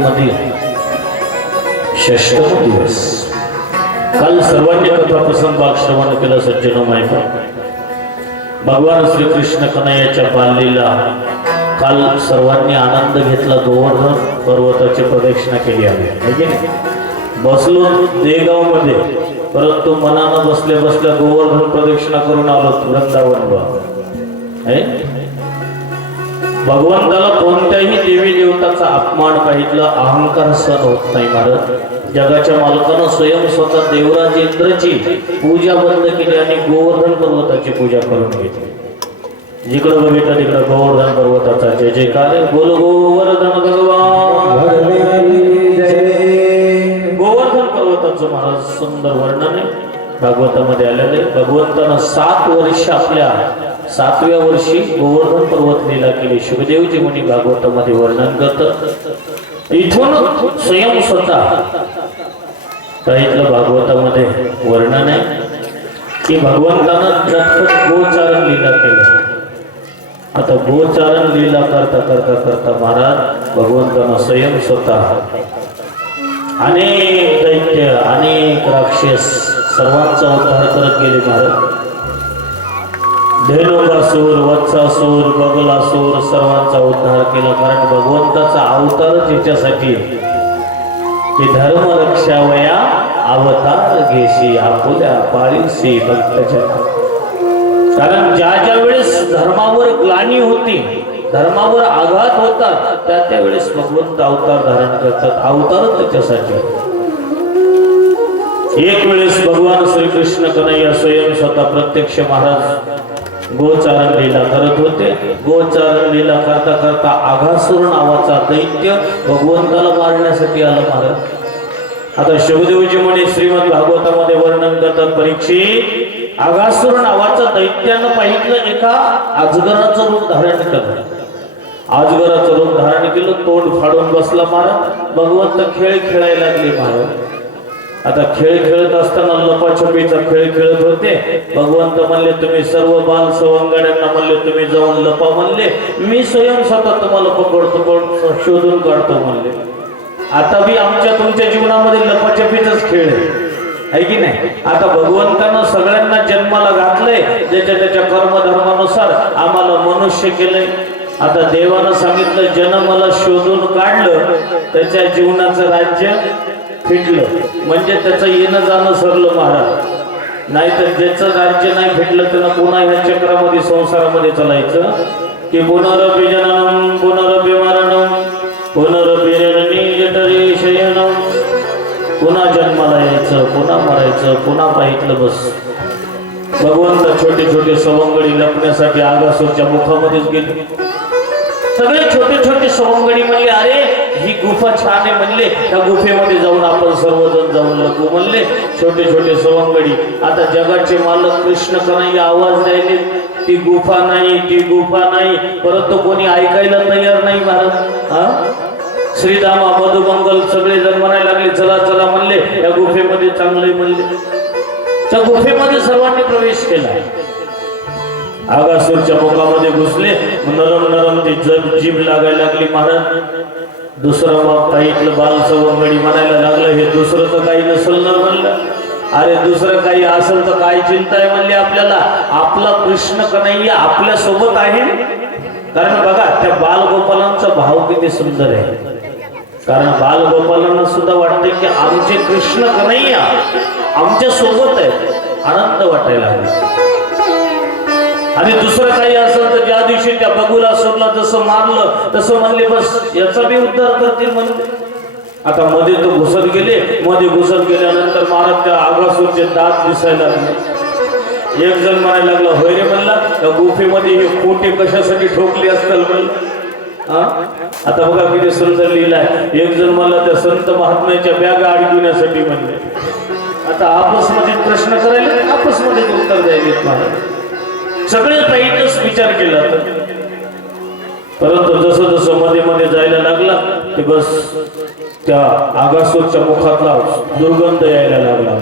मध्ये षष्ठम दिवस। काल सर्वांनी कथा प्रसंग श्रवण केलं सज्जनो मायका। भगवान श्रीकृष्ण कन्हैयाच्या बाललीला काल सर्वांनी आनंद घेतला। गोवर्धन पर्वताची प्रदक्षिणा केली आहे। बसलो देगाव मध्ये, परंतु मनानं बसल्या बसल्या गोवर्धन प्रदक्षिणा करून आलो वृंदावनला। भगवंताला कोणत्याही देवी देवताचा अपमान पाहितला अहंकार सहन होत नाही महाराज। जगाच्या मालकानं स्वयं स्वतः देवराज इंद्रची पूजा बंद केली आणि गोवर्धन पर्वताची पूजा करून घेतली। जिकडे बघितलं तिकडे गोवर्धन पर्वताचा जय जयकार। बोल गोवर्धन भगवान। गोवर्धन पर्वताचं महाराज सुंदर वर्णन आहे भागवतामध्ये आलेले। भगवंतानं 7 वर्ष आपल्या 7व्या वर्षी गोवर्धन पर्वत लीला केली। शुभदेवजी मुनी भागवतामध्ये वर्णन करतात। इथून स्वयं स्वतः भागवतामध्ये वर्णन आहे की भगवंतानं झटपट गोचारण लीला केलं। आता गोचारण लीला करता करता करता महाराज भगवंतानं स्वयं स्वतः अनेक दैत्य अनेक राक्षस सर्वांचा उद्धार करत गेले महाराज। धेनुकासूर, वत्सासूर, बगलासूर सर्वांचा उद्धार केला। कारण भगवंताचा अवतारच याच्यासाठी की धर्म रक्षावया अवतार घेशी आपुल्या पाळीसी भक्तजन। कारण ज्या ज्या वेळेस धर्मावर ग्लानी होती, धर्मावर आघात होतात, त्या वेळेस भगवंत अवतार धारण करतात। अवतार त्याच्यासाठी। एक वेळेस भगवान श्रीकृष्ण कन्हैया स्वयं स्वतः प्रत्यक्ष महाराज गोचारण लीला करत होते। गोचारण लीला करता करता आघासुर नावाचा दैत्य भगवंताला मारण्यासाठी आला महाराज। आता शुभदेवजी म्हणे श्रीमद भागवतामध्ये वर्णन करतात, परीक्षित आघासुर नावाचा दैत्यानं पाहिलं एका अजगराचं रूप धारण केलं। अजगराचं रूप धारण केलं, तोंड फाडून बसला महाराज। भगवंत खेळ खेळायला लागले महाराज। आता खेळ खेळत असताना लपाछपीचा खेळ खेळत होते। भगवंत म्हणले तुम्ही सर्व बाल सवंगड्यांना म्हणले तुम्ही जाऊन लपा म्हणले, मी स्वयं स्वतः तुम्हाला पकडतो शोधून काढतो म्हणले। आता बी आमच्या तुमच्या जीवनामध्ये लपाछपीचाच खेळ आहे की नाही। आता भगवंतानं सगळ्यांना जन्माला घातलंय, ज्याच्या त्याच्या कर्मधर्मानुसार आम्हाला मनुष्य केलंय। आता देवानं सांगितलं जन्माला शोधून काढलं, त्याच्या जीवनाचं राज्य फिटलं, म्हणजे त्याचं येणं जाणं सरलं महाराज। नाहीतर ज्याचं राज्य नाही फिटलं त्यानं पुन्हा ह्या चक्रामध्ये संसारामध्ये चालायचं की पुनरपि जननम पुनरपि मरणम पुनरपि जननी जठरे शयनम। पुन्हा जन्माला यायचं, पुन्हा मरायचं, पुन्हा पाहितलं बस। भगवंत छोटे छोटे सवंगडी लपण्यासाठी आगासूरच्या मुखामध्येच गेले। सगळे छोटे छोटे सवंगडी म्हणले अरे ही गुफा छान आहे म्हणले, त्या गुफेमध्ये जाऊन आपण सर्वजण जाऊन लपू म्हणले। छोटे छोटे सवंगडी। आता जगाचे मालक कृष्ण कन्हैया आवाज द्यायले ती गुफा नाही, ती गुफा नाही, परंतु कोणी ऐकायला तयार नाही महाराज। श्रीदामा मधुमंगल सगळे जण म्हणायला लागले चला चला म्हणले, या गुफेमध्ये चांगले म्हणले। त्या गुफेमध्ये सर्वांनी प्रवेश केला। आगासूरच्या मुखामध्ये घुसले, नरम नरम ती जीभ लागायला लागली महाराज। दुसरं मग पाहितलं बाल सवंगडी म्हणायला लागलं हे दुसरं तर काही नसल ना म्हणलं। अरे दुसरं काही असेल तर काय चिंता आहे म्हणले आपल्याला, आपला कृष्ण कन्हैया आपल्या सोबत आहे। कारण बघा त्या बालगोपालांचा भाव किती सुंदर आहे। कारण बालगोपालांना सुद्धा वाटते की आमचे कृष्ण कन्हैया आमच्या सोबत आहे, आनंद वाटायला लागला। आणि दुसरं काही असेल तर ज्या दिवशी त्या बगुलासूरला जसं मारलं तसं म्हणले बस याचा बी उद्धार करतील म्हणले। आता मध्ये तो घुसत गेले, मध्ये घुसत गेल्यानंतर महाराज त्या आगासूरचे दात दिसायला लागले। एक जण म्हणायला लागला होय रे म्हणला, त्या गुफेमध्ये हे खोटे कशासाठी ठोकले असतील म्हणलं। आता बघा किती सुंदर लिहिलाय। एक जण मला त्या संत महात्म्याच्या बॅगा अडकवण्यासाठी म्हणले। आता आपसमध्ये प्रश्न करायला, आपसमध्ये उत्तर द्यायला महाराज। सगळे पाहिजेच विचार केला परंतु जसं जसं मध्ये मध्ये जायला लागला की बस त्या आगासूरच्या मुखातला दुर्गंध यायला लागला।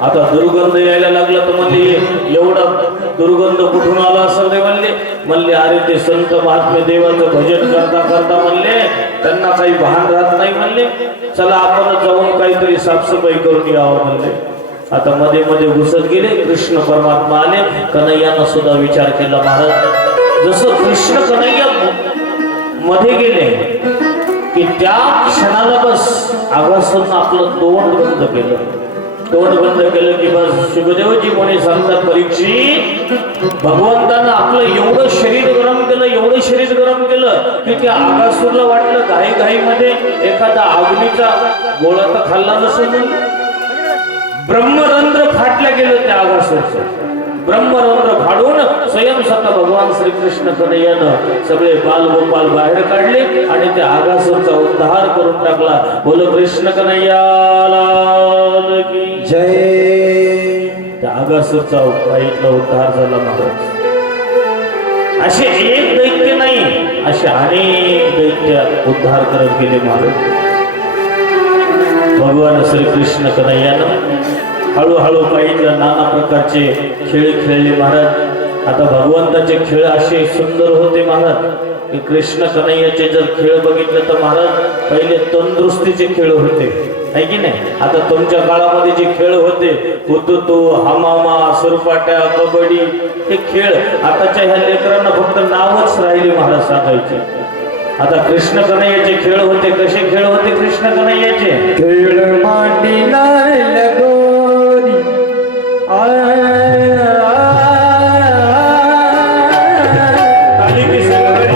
आता दुर्गंध यायला लागला तर म्हणले एवढा दुर्गंध कुठून आला असं ते म्हणले अरे अरे ते संत महात्मे देवाचं भजन करता करता म्हणले त्यांना काही भान राहत नाही म्हणले, चला आपण जाऊन काहीतरी साफसफाई करून यावं म्हणले. आता मध्ये मध्ये घुसत गेले. कृष्ण परमात्मा आले. कन्हैयानं सुद्धा विचार केला महाराज, जसं कृष्ण कन्हैया मध्ये गेले की त्या क्षणाला बस आगासून आपलं तोंड बंद केलं. तोंड बंद केलं की बस शुभदेवजी कोणी सांगतात परीक्षित, भगवंतानं आपलं एवढं शरीर गरम केलं, एवढं शरीर गरम केलं की त्या आगासूरला वाटलं घाईघाईमध्ये एखादा आगनीचा गोळा तर खाल्ला नसेल. ब्रह्मरंध्र फाटल्या गेलं त्या आगासूरचं. ब्रह्मरंध्र फाडून स्वयं स्वतः भगवान श्रीकृष्ण कन्हैयानं सगळे बालगोपाल बाहेर काढले आणि त्या आगासूरचा उद्धार करून टाकला. बोलो कृष्ण कन्हैया लाल की जय. त्या आगासूरचा वाईटला उद्धार झाला महाराज. असे एक दैत्य नाही, असे अनेक दैत्य उद्धार करत गेले महाराज. भगवान श्रीकृष्ण कन्हैयानं हळूहळू पाहिलं नाना प्रकारचे खेळ खेळले महाराज. आता भगवंताचे खेळ असे सुंदर होते महाराज की कृष्ण कन्हैयाचे जर खेळ बघितले तर महाराज पहिले तंदुरुस्तीचे खेळ होते, आहे की नाही. आता तुमच्या काळामध्ये जे खेळ होते हुतुतू, हमामा, सुरपाट्या, कबड्डी, हे खेळ आताच्या ह्या लेकरांना फक्त नावच राहिले महाराज सांगायचे. आता कृष्ण कन्हैयाचे खेळ होते. कसे खेळ होते कृष्ण कन्हैयाचे? खेळ मांडीला लगोरी आली की सगळं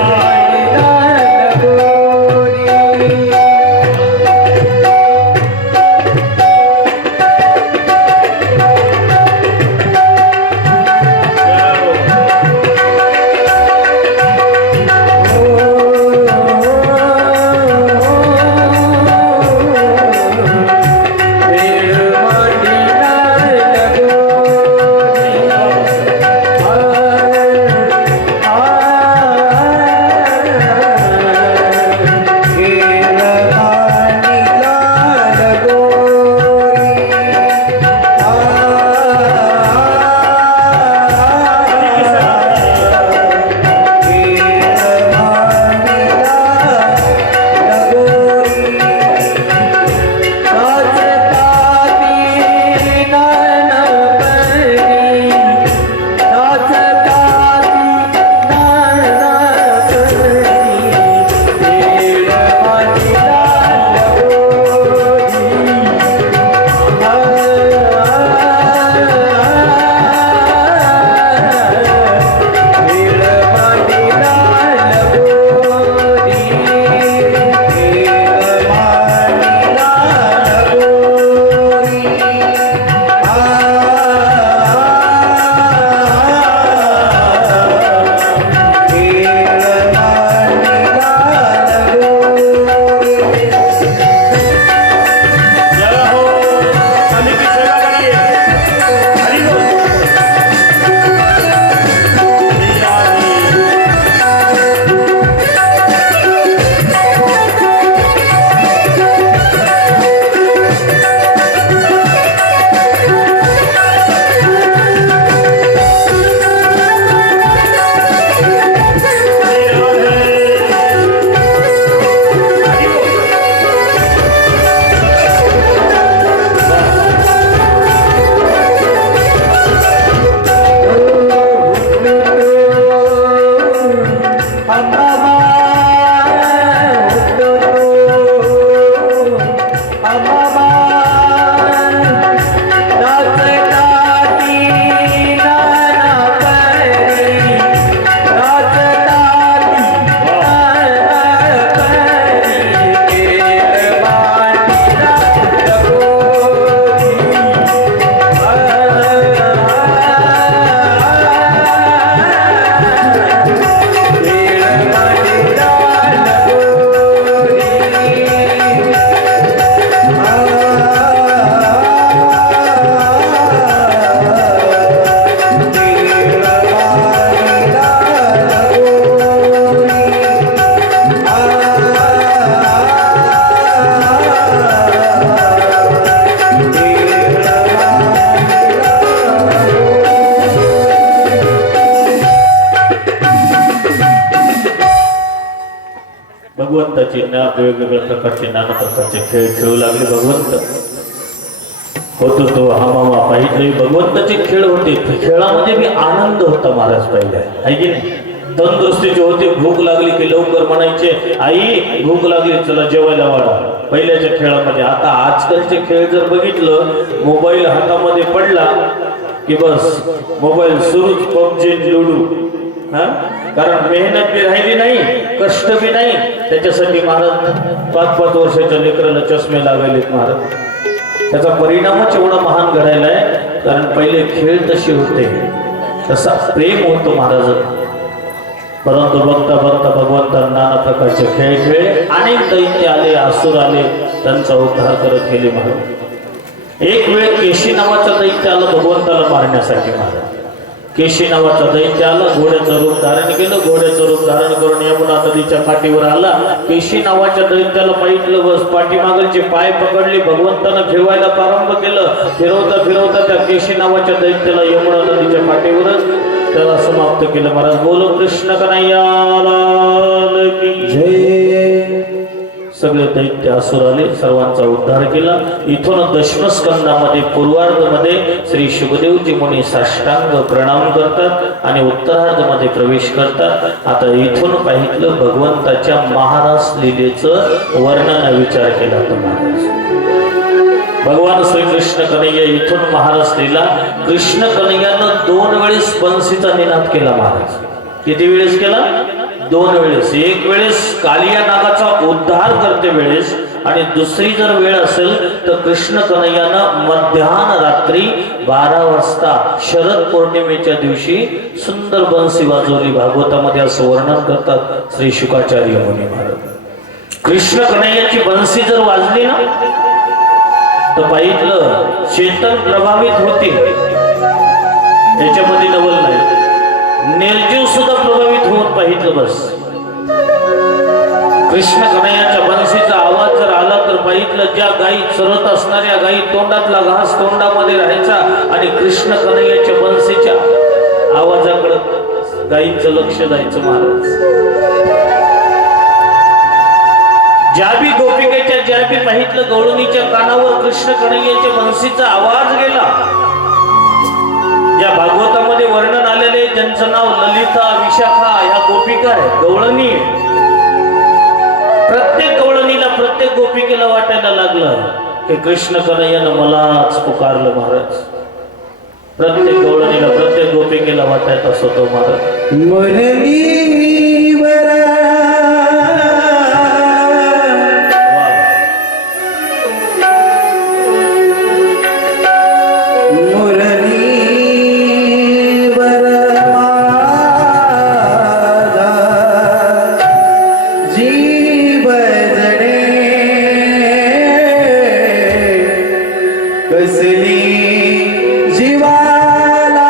भगवंताची वेगवेगळ्या प्रकारचे नाना प्रकारचे खेळ खेळू लागले. भगवंत होतो तो हमामा पाहिजे भगवंताचे खेळ होते. खेळामध्ये बी आनंद होता महाराज पाहिजे आहे की नाही. तंदुरुस्तीचे होते. भूक लागली की लवकर म्हणायचे आई भूक लागली चला जेवायला वाढा. पहिल्याच्या खेळामध्ये. आता आजकालचे खेळ जर बघितलं मोबाईल हातामध्ये पडला की बस मोबाईल सुरूच. पबजी लुडू हा. कारण मेहनत बी राहिली नाही कष्ट बी नाही. त्याच्यासाठी महाराज 5-5 वर्षाच्या लेकराला चष्मे लागायले महाराज. त्याचा परिणामच एवढा महान घडायला आहे. कारण पहिले खेळ तसे होते तसा प्रेम होतो महाराज. परंतु बघता बघता भगवंतांना नाना प्रकारचे खेळ खेळले. अनेक दैत्य आले असुर आले त्यांचा उद्धार करत गेले महाराज. एक वेळ केशी नावाचा दैत्य आला भगवंताला मारण्यासाठी महाराज. केशी नावाचा दैत्य आला. घोड्याचं रूप धारण केलं. घोड्याचं रूप धारण करून यमुना नदीच्या काठीवर आला. केशी नावाच्या दैत्याला पाहिलं बस पाठीमागलचे पाय पकडले. भगवंतानं फिरवायला प्रारंभ केलं. फिरवता फिरवता त्या केशी नावाच्या दैत्याला यमुना नदीच्या काठीवरच त्याला समाप्त केलं महाराज. बोलो कृष्ण कन्हैया लाल की जय. सगळे दैत्य असुर आले. सर्वांचा उद्धार केला. इथून दशमस्कंदामध्ये पूर्वार्धमध्ये श्री शुकदेवजी मुनी साष्टांग प्रणाम करतात आणि उत्तरार्धमध्ये प्रवेश करतात. आता इथून पाहिलं भगवंताच्या महारास लीलेचं वर्णन विचार केला तर महाराज. भगवान श्रीकृष्ण कन्हैया इथून महाराज लीला. कृष्ण कन्हैयानं 2 वेळेस बंसीचा निनाद केला महाराज. किती वेळेस केला? 2 वेळेस. एक वेळेस कालिया नागाचा उद्धार करते वेळेस आणि दुसरी जर वेळ असेल तर कृष्ण कन्हैयानं मध्यान्ह रात्री 12 वाजता शरद पौर्णिमेच्या दिवशी सुंदर बंसी वाजवली. भागवतामध्ये असं वर्णन करतात श्री शुकाचार्य मुनी महाराज. कृष्ण कन्हैयाची बंसी जर वाजली ना तर पाहिलं चेतन प्रभावित होते. याच्यामध्ये नवल नाही. निर्जीव सुद्धा प्रभावित होऊन पाहिलं बस. कृष्ण कन्हैयाच्या बंसीचा आवाज जर आला तर पाहिलं ज्या गायी चरत असणाऱ्या गायी तोंडातला घास तोंडामध्ये राहायचा आणि कृष्ण कन्हैयाच्या बंसीच्या आवाजाकडे गायींचं लक्ष जायचं महाराज. ज्या बी गोपिकेच्या ज्या बी पाहिलं गवळणीच्या कानावर कृष्ण कन्हैयाच्या बंसीचा आवाज गेला. ज्या भागवतामध्ये वर्णन आलेले ज्यांचं नाव ललिता विशाखा ह्या गोपिका आहे गवळणी. प्रत्येक गवळणीला प्रत्येक गोपिकेला वाटायला लागलं की कृष्ण कन्हैयानं मलाच पुकारलं महाराज. प्रत्येक गवळणीला प्रत्येक गोपिकेला वाटायचं असं तो महाराज. जीवाला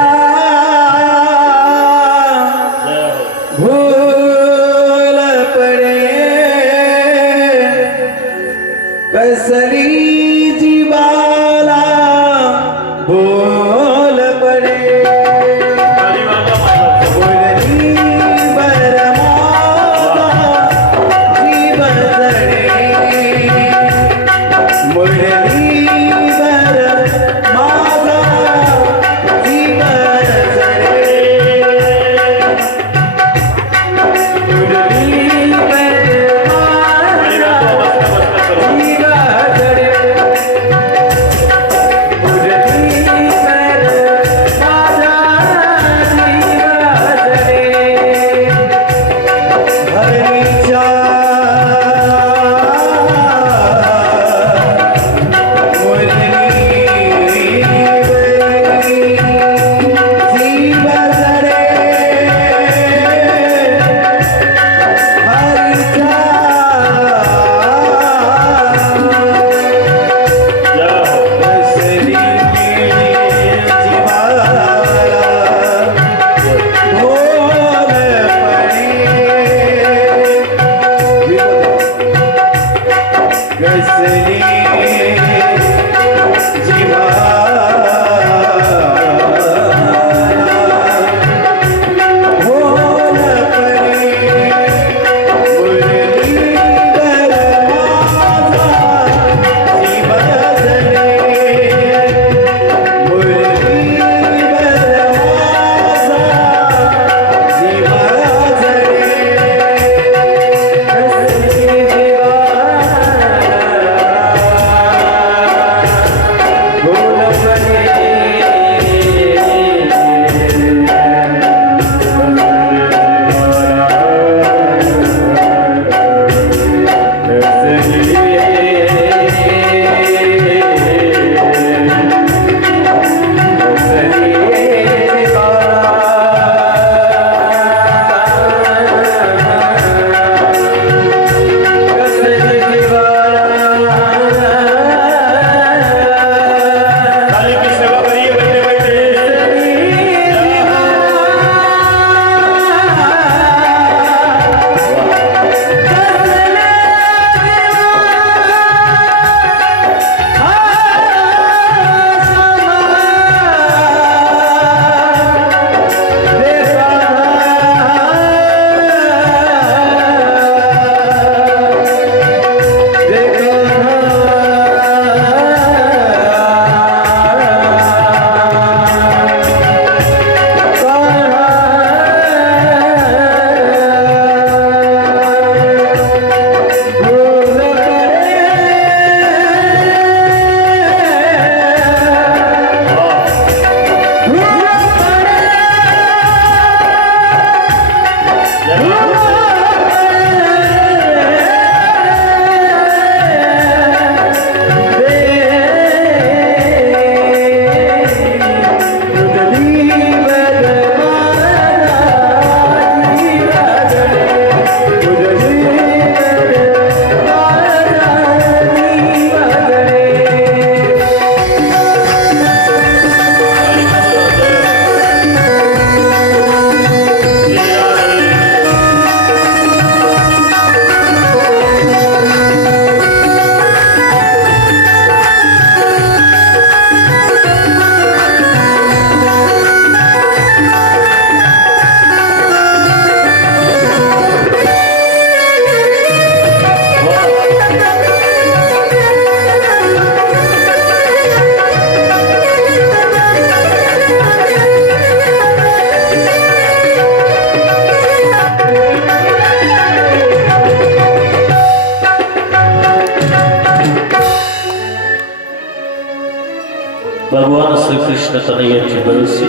कृष्ण कन्हैयाची बंसी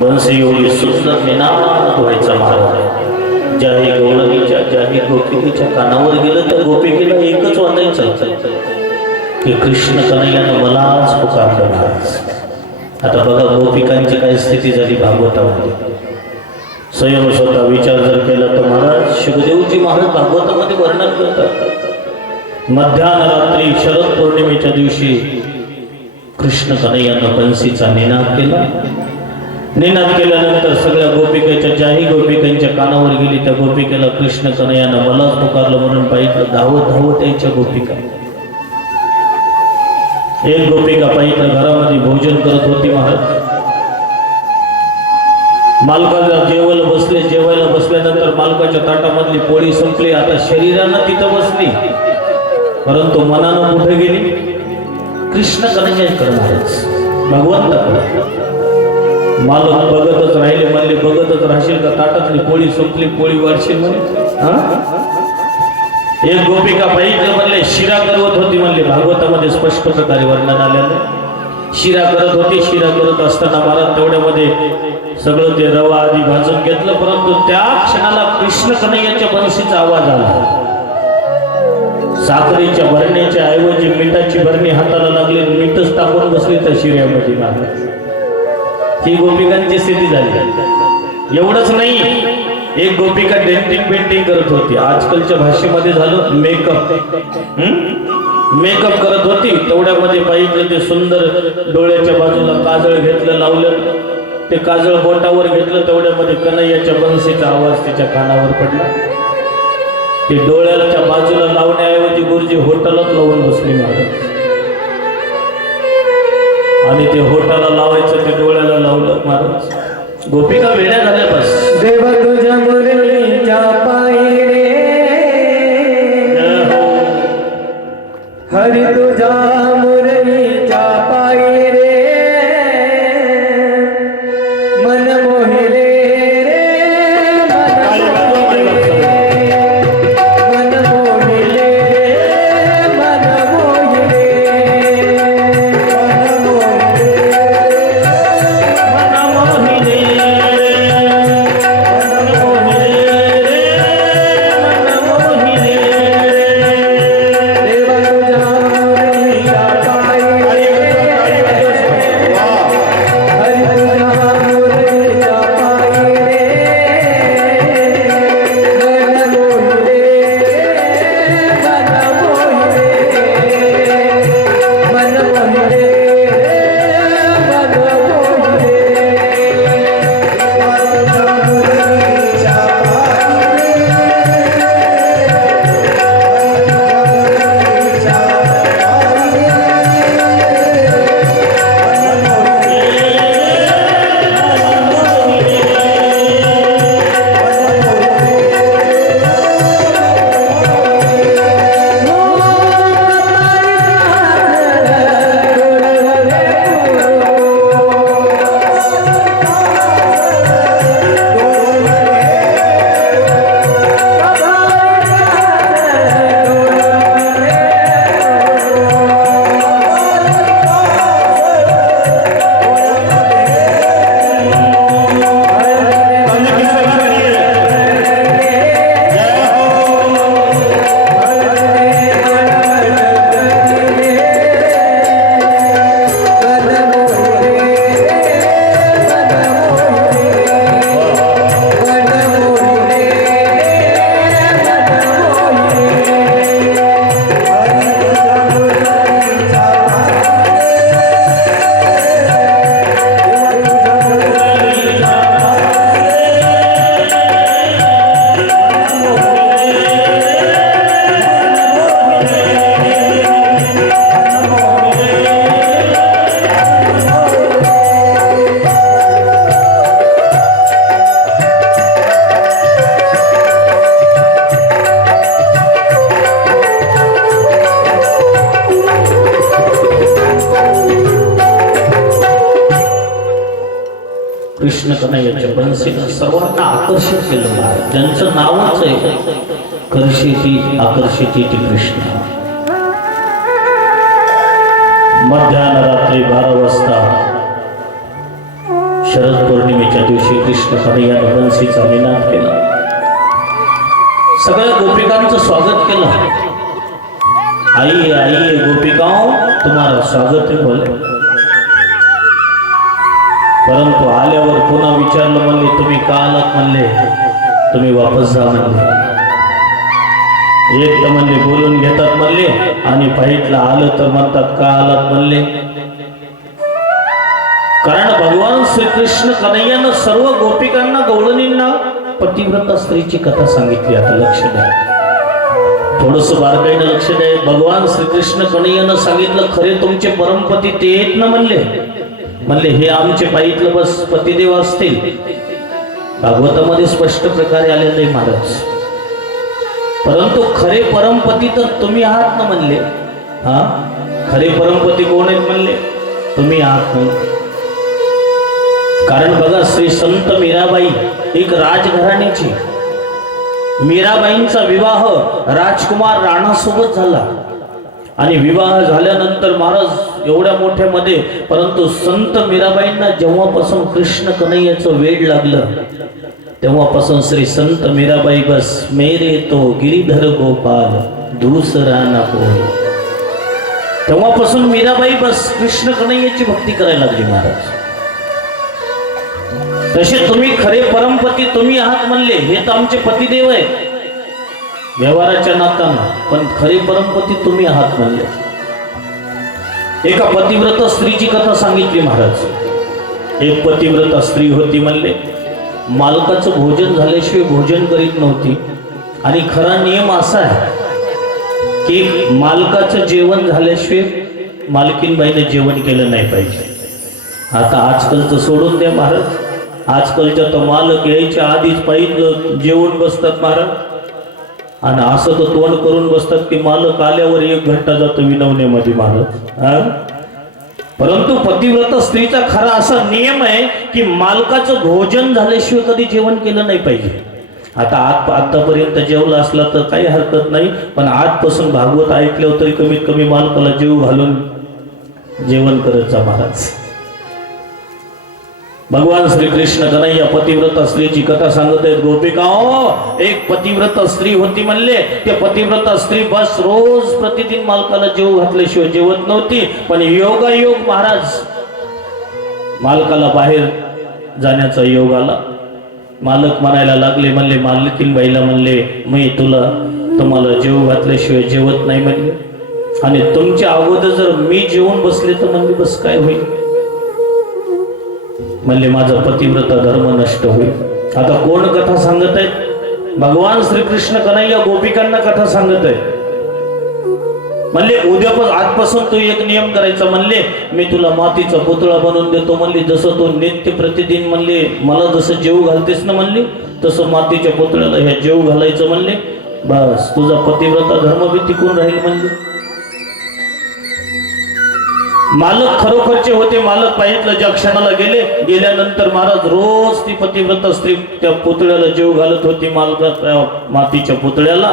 बंसी एवढी सुंदर निनाद व्हायचा महाराज. ज्याही गवळणीच्या ज्याही गोपिकेच्या कानावर गेलं तर गोपिकेला एकच वाटायचं की कृष्ण कन्हैयानं मलाच पुकारलं महाराज. आता बघा गोपिकांची काय स्थिती झाली भागवतामध्ये. स्वयं स्वतः विचार जर केला तर महाराज शुभदेवजी महाराज भागवतामध्ये वर्णन करतात. मध्यान्ह रात्री शरद पौर्णिमेच्या दिवशी कृष्ण कन्हैयानं बंसीचा निनाद केला. निनाद केल्यानंतर सगळ्या गोपिकेच्या ज्याही गोपिकांच्या कानावर गेली त्या गोपिकेला कृष्ण कन्हैयानं मलाच पुकारलं म्हणून पाहिजे. धावत धावत यायच्या गोपिका. एक गोपिका पाहिजे घरामध्ये भोजन करत होती महाराज. मालकाला जेवायला बसल्यानंतर मालकाच्या ताटामधली पोळी संपली. आता शरीरानं तिथं बसली परंतु मनानं कुठे गेली? कृष्ण कन्हैया करणारच भगवंत. मालक बघतच राहिले. म्हणले बघतच राहशील का? ताटातली पोळी संपली, पोळी वाढशील म्हणे. एक गोपिका पाहिजे म्हणले शिरा करत होती. म्हणले भागवतामध्ये स्पष्ट प्रकारे वर्णन आलेलं. शिरा करत होती. शिरा करत असताना महाराज तेवढ्यामध्ये सगळं ते रवा आधी भाजून घेतलं. परंतु त्या क्षणाला कृष्ण कन्हैयाच्या बंसीचा आवाज आला. साखरेच्या भरणीच्या ऐवजी मिठाची भरणी हाताला लागली. मीठच टाकून बसली त्या शिऱ्यामध्ये महाराज. ही गोपिकांची स्थिती झाली. एवढंच नाही, एक गोपिका डेंटिंग पेंटिंग करत होती. आजकालच्या भाषेमध्ये झालं मेकअप. मेकअप करत होती. तेवढ्यामध्ये पाहिजे ते सुंदर डोळ्याच्या बाजूला काजळ घेतलं, लावलं. ते काजळ बोटावर घेतलं. तेवढ्यामध्ये कन्हैयाच्या बंसीचा आवाज तिच्या कानावर पडला. ते डोळ्याच्या बाजूला लावण्याऐवजी गुरुजी होटलात लावून बसली महाराज. आणि ते होटाला लावायचं ते डोळ्याला लावलं महाराज. गोपिका वेड्या झाल्या बस. देव तुझ्या मुरलीच्या पायी रे, हरी तुझ्या मुरलीच्या पायी रे, मन मोहिले रे, मन मोहिले रे, मन मोहिले. कृष्ण कन्हैयाच्या बंसीनं सर्वांना आकर्षित केलं महाराज. त्यांचं नावच आहे कर्षिती आकर्षिती ती कृष्ण. मध्याह्न रात्री 12 वाजता शरद पौर्णिमेच्या दिवशी कृष्ण कन्हैयानं बंसीचा निनाद केला. सगळ्या गोपिकांचं स्वागत केलं. आई आई गोपिकाओं तुम्हारा स्वागत है बोले. परंतु आल्यावर पुन्हा विचारलं, म्हणले तुम्ही का आलात? म्हणले तुम्ही वापस जा म्हणले. एक तर म्हणले बोलून घेतात म्हणले, आणि पाहितलं आलं तर म्हणतात का आलात म्हणले. कारण भगवान श्रीकृष्ण कन्हैयानं सर्व गोपिकांना गवळणींना पतिव्रता स्त्रीची कथा सांगितली. आता लक्ष द्या, थोडस बारकाईनं लक्ष द्या. भगवान श्रीकृष्ण कन्हैयानं सांगितलं खरे तुमचे परमपती ते आहेत ना म्हणले. म्हणले हे आमचे पाहितलं बस पतिदेव असतील. भागवतामध्ये स्पष्ट प्रकारे आलेलं आहे महाराज. परंतु खरे परमपती तर तुम्ही आहात ना म्हणले. हा, खरे परमपती कोण आहेत म्हणले? तुम्ही आहात म्हणले. कारण बघा, श्री संत मीराबाई एक राजघराण्याची. मीराबाईंचा विवाह राजकुमार राणा सोबत झाला, आणि विवाह झाल्यानंतर महाराज एवढ्या मोठ्यामध्ये, परंतु संत मीराबाईंना जेव्हापासून कृष्ण कन्हैयाचं वेड लागलं तेव्हापासून श्री संत मीराबाई बस मेरे तो गिरीधर गोपाल दूसरा ना कोई. तेव्हापासून मीराबाई बस कृष्ण कन्हैयाची भक्ती करायला लागली महाराज. तसे तुम्ही खरे परमपती तुम्ही आहात म्हणले. हे तर आमचे पतिदेव आहेत व्यवहाराच्या नात्यानं, पण खरे परमपती तुम्ही आहात म्हणले. एका पतिव्रता स्त्रीची कथा सांगितली महाराज. एक पतिव्रता स्त्री होती म्हणले, मालकाचं भोजन झाल्याशिवाय भोजन करीत नव्हती. आणि खरा नियम असा आहे की मालकाचं जेवण झाल्याशिवाय मालकीनबाईने जेवण केलं नाही पाहिजे. आता आजकालचं सोडून द्या महाराज. आजकालच्या तर मालक यायच्या आधीच पाहिजे जेवण बसतात महाराज, आणि असं तर तोंड करून बसतात की मालक आल्यावर 1 घंटा जातो विनवण्यामध्ये महाराज. परंतु पतिव्रता स्त्रीचा खरा असा नियम आहे की मालकाचं भोजन झाल्याशिवाय कधी जेवण केलं नाही पाहिजे. आता आतापर्यंत जेवलं असला तर काही हरकत नाही, पण आजपासून भागवत ऐकल्यावर तरी कमीत कमी मालकाला जेव घालून जेवण करत जा महाराज. भगवान श्री कृष्ण कन्हैया पतिव्रता स्त्रीची कथा सांगत आहेत. गोपिकाओ, एक पतिव्रता स्त्री होती म्हणले. त्या पतिव्रता स्त्री बस रोज प्रतिदिन मालकाला जेव घातल्याशिवाय जेवत नव्हती. पण योगायोग महाराज, मालकाला बाहेर जाण्याचा योग आला. मालक म्हणायला लागले, म्हणले मालकीनबाईला म्हणले मी तुम्हाला जेव घातल्याशिवाय जेवत नाही म्हणले, आणि तुमच्या अगोदर जर मी जेवून बसले तर म्हणले बस काय होईल म्हणले, माझा पतिव्रता धर्म नष्ट होईल. आता कोण कथा सांगत आहे? भगवान श्रीकृष्ण कन्हैया गोपिकांना कथा सांगत आहे. म्हणले उद्यापासून आजपासून तू एक नियम करायचा. म्हणले मी तुला मातीचा पुतळा बनवून देतो म्हणले. जसं तू नित्य प्रतिदिन म्हणले मला जसं जेव घालतेस ना म्हणले, तसं मातीच्या पुतळ्याला ह्या जेव घालायचं म्हणले. बस तुझा पतिव्रता धर्म बी टिकून राहील म्हणले. मालक खरोखरचे होते. मालक पाहितलं ज्या क्षणाला गेल्यानंतर महाराज रोज ती पतिव्रता स्त्री त्या पुतळ्याला जेव घालत होती, मालका मातीच्या पुतळ्याला.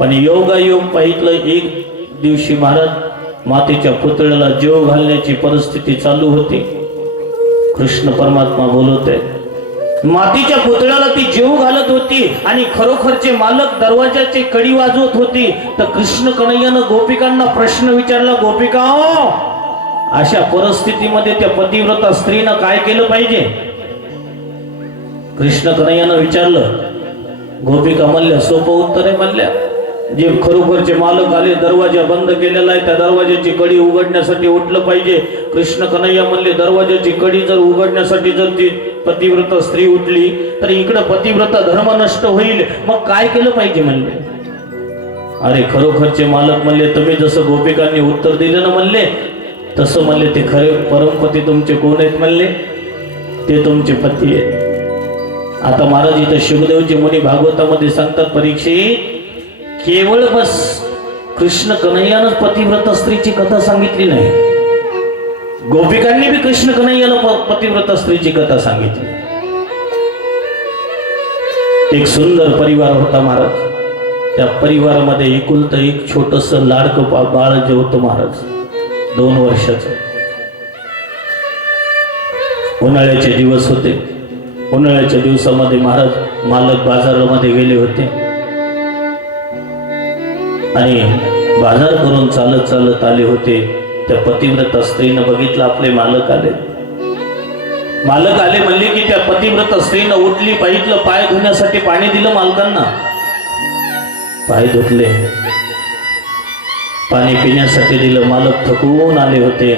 पण योगायोग पाहितलं एक दिवशी महाराज मातीच्या पुतळ्याला जेव घालण्याची परिस्थिती चालू होती. कृष्ण परमात्मा बोलवते, मातीच्या पुतळ्याला ती जेव घालत होती आणि खरोखरचे मालक दरवाजाची कडी वाजवत होती. तर कृष्ण कन्हैयानं गोपिकांना प्रश्न विचारला, गोपिकाओ, अशा परिस्थितीमध्ये त्या पतिव्रता स्त्रीनं काय केलं पाहिजे? कृष्ण कन्हैयानं विचारलं. गोपिका म्हणल्या सोपं उत्तर आहे म्हणल्या, जे खरोखरचे मालक आले, दरवाजा बंद केलेला आहे, त्या दरवाजाची कडी उघडण्यासाठी उठलं पाहिजे. कृष्ण कन्हैया म्हणले दरवाजाची कडी जर उघडण्यासाठी जर ती पतिव्रता स्त्री उठली तर इकडं पतिव्रता धर्म नष्ट होईल, मग काय केलं पाहिजे म्हणले. अरे खरोखरचे मालक म्हणले तुम्ही जसं गोपिकांनी उत्तर दिलं ना म्हणले तसं म्हणले ते खरे परमपती तुमचे कोण आहेत म्हणले, ते तुमचे पती आहेत. आता महाराज इथं शुकदेवजी मुनी भागवतामध्ये सांगतात, परीक्षित केवळ बस कृष्ण कन्हैयानंच पतिव्रता स्त्रीची कथा सांगितली नाही, गोपिकांनी बी कृष्ण कन्हैयाला पतिव्रता स्त्रीची कथा सांगितली. एक सुंदर परिवार होता महाराज. त्या परिवारामध्ये एकुलतं एक छोटस लाडकं बाळ जे होतं महाराज, 2 वर्षाचं. उन्हाळ्याचे दिवस होते. उन्हाळ्याच्या दिवसामध्ये महाराज मालक बाजारामध्ये गेले होते आणि बाजार करून चालत चालत आले होते. त्या पतिव्रता स्त्रीनं बघितलं आपले मालक आले. मालक आले म्हणले की त्या पतिव्रता स्त्रीनं उठली, पाहितलं, पाय धुण्यासाठी पाणी दिलं मालकांना. पाय धुतले, पाणी पिण्यासाठी दिलं. मालक थकून आले होते.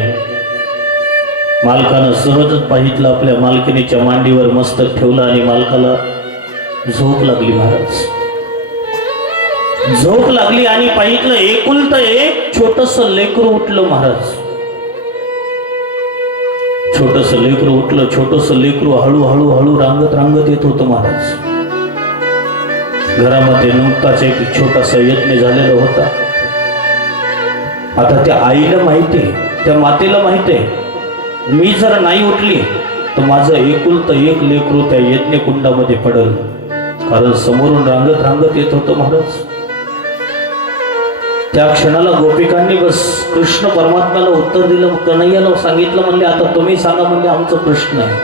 मालकानं सहजच पाहितलं, आपल्या मालकिनीच्या मांडीवर मस्तक ठेवलं आणि मालकाला झोप लागली. महाराज झोप लागली आणि पाहितलं एकुलतं एक छोटस लेकरू उठलं. महाराज छोटस लेकरू उठलं. छोटस लेकरू हळूहळू हळू रांगत रांगत येत होतं. महाराज घरामध्ये नुकताच एक छोटासा यज्ञ झालेला होता. आता त्या आईला माहिती आहे, त्या मातेला माहिती आहे, मी जर नाही उठली तर माझं एकुलतं एक लेकरू त्या यज्ञ कुंडामध्ये पडल. कारण समोरून रांगत रांगत येत होतं. महाराज त्या क्षणाला गोपिकांनी बस कृष्ण परमात्म्याला उत्तर दिलं. कन्हैयाला सांगितलं, म्हणले आता तुम्ही सांगा, म्हणजे आमचा प्रश्न आहे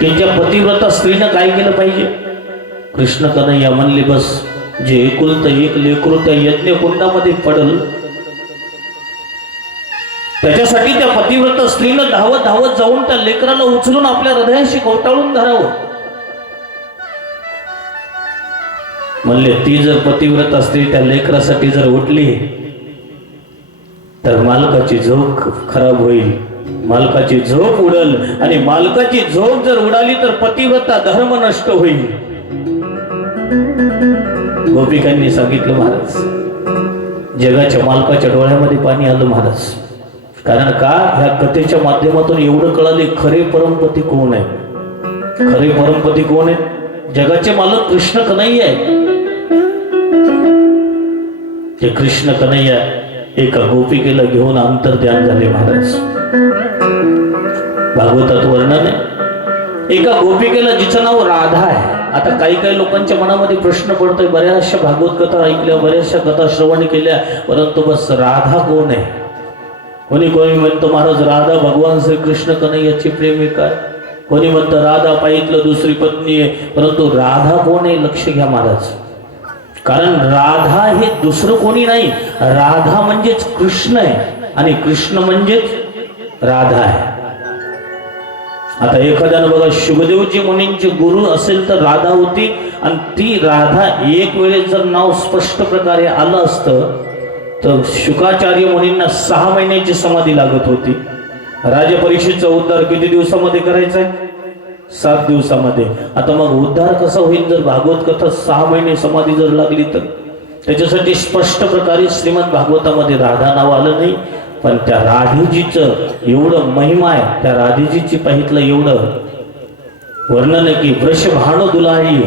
की त्या पतिव्रता स्त्रीनं काय केलं पाहिजे. कृष्ण कन्हैया म्हणले, बस जे एकुलतं एक लेकरू त्या यज्ञ कुंडामध्ये पडल त्याच्यासाठी त्या पतिव्रता स्त्रीनं धावत धावत जाऊन त्या लेकराला उचलून आपल्या हृदयाशी कवटाळून धरावं. म्हणले ती जर पतिव्रता स्त्री त्या लेकरासाठी जर उठली तर मालकाची झोप खराब होईल, मालकाची झोप उडल, आणि मालकाची झोप जर उडाली तर पतिव्रता धर्म नष्ट होईल. गोपिकांनी सांगितलं. महाराज जगाच्या मालकाच्या डोळ्यामध्ये पाणी आलं. महाराज कारण का ह्या कथेच्या माध्यमातून एवढं कळाले खरे परमपती कोण आहे. खरे परमपती कोण आहे. जगाचे मालक कृष्ण कन्हैया आहे. ते कृष्ण कन्हैया एका गोपिकेला घेऊन अंतर्ध्यान झाले. महाराज भागवतात वर्णन आहे, एका गोपिकेला जिचं नाव राधा आहे. आता काही काही लोकांच्या मनामध्ये प्रश्न पडतोय, बऱ्याचशा भागवत कथा ऐकल्या, बऱ्याचशा कथा श्रवण केल्या, परंतु बस राधा कोण आहे. कोणी कोणी म्हणतो महाराज राधा भगवान श्री कृष्ण कन्हैयाची प्रेमिका आहे, कोणी म्हणतं राधा पाहितलं दुसरी पत्नी आहे. परंतु राधा कोण आहे लक्ष घ्या महाराज. कारण राधा हे दुसरं कोणी नाही, राधा म्हणजेच कृष्ण आहे आणि कृष्ण म्हणजेच राधा आहे. आता एखाद्यानं बघा शुभदेवजी मुनींचे गुरु असेल तर राधा होती, आणि ती राधा एक वेळेस जर नाव स्पष्ट प्रकारे आलं असतं तर शुकाचार्य मुनींना 6 महिन्याची समाधी लागत होती. राजपरीक्षेचा उद्धार किती दिवसामध्ये करायचा आहे. 7 दिवसामध्ये. आता मग उद्धार कसा होईल जर भागवत कथा 6 महिने समाधी जर लागली तर. त्याच्यासाठी स्पष्ट प्रकारे श्रीमद भागवतामध्ये राधा नाव आलं नाही, पण त्या राधेजीचं एवढं महिमा आहे. त्या राधेजीची पाहितलं एवढं वर्णन आहे की वृषभानु दुलारी.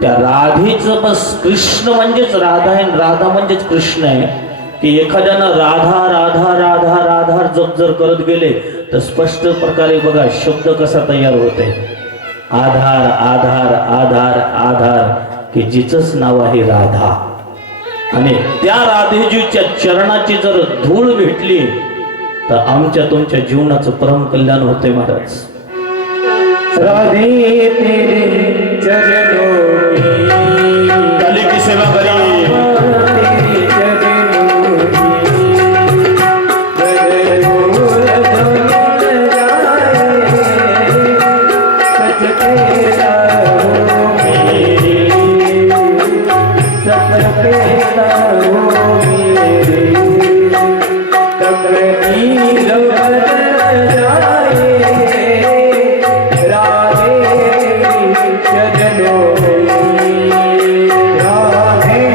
त्या राधेचं बस कृष्ण म्हणजेच राधा आहे, राधा म्हणजेच कृष्ण आहे. की एखाद्यानं राधा राधा राधा राधा जप जर करत गेले तर स्पष्ट प्रकारे बघा शब्द कसा तयार होते. आधार आधार आधार आधार, की जिचंच नाव आहे राधा. आणि त्या राधेजीच्या चरणाची जर धूळ भेटली तर आमच्या तुमच्या जीवनाचं परम कल्याण होते. महाराज राधे तेरे चरणों में काली की सेवा करी. राधे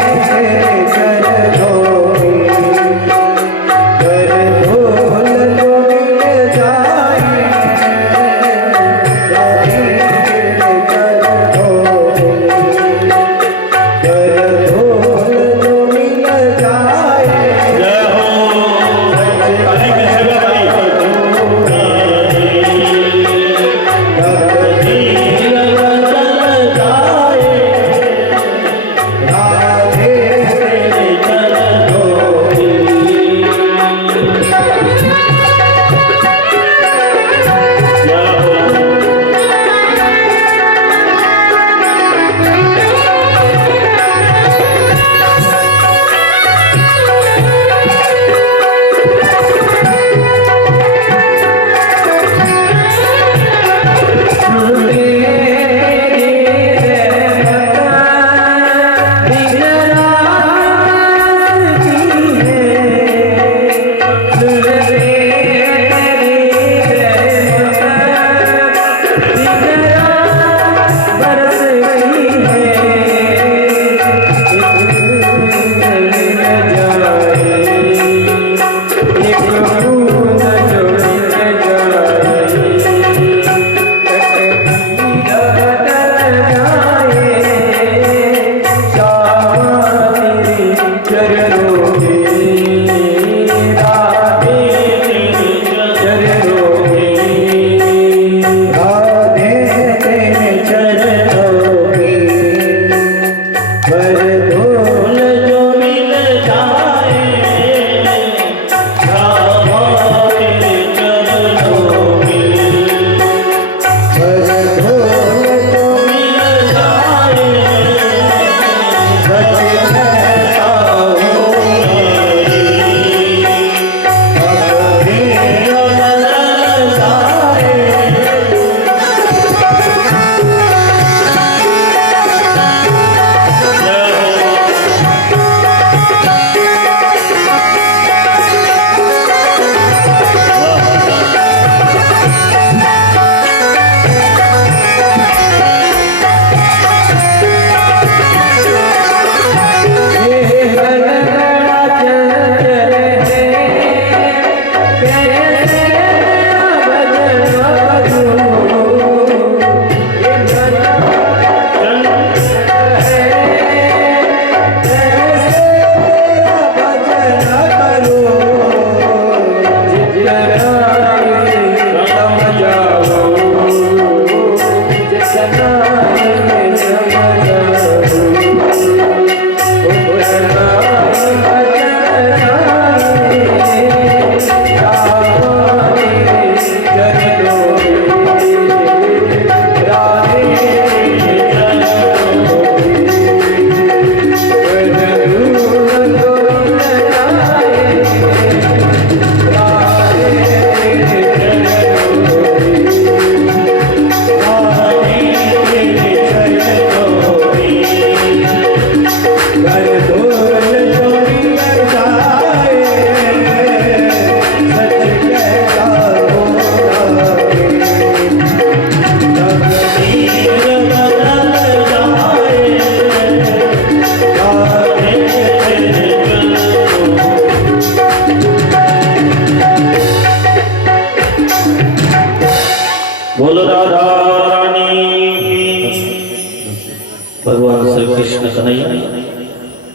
कन्हैया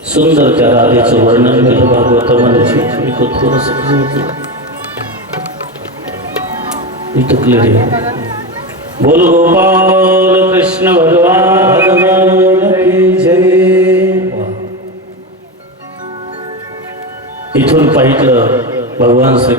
सुंदर त्या राधेचं वर्णन केलं भागवतामध्ये. मी तो थोडंसं इथं क्लिअर आहे. बोल गोपाल कृष्ण भगवान की जय. इथून पाहिलं भगवान श्री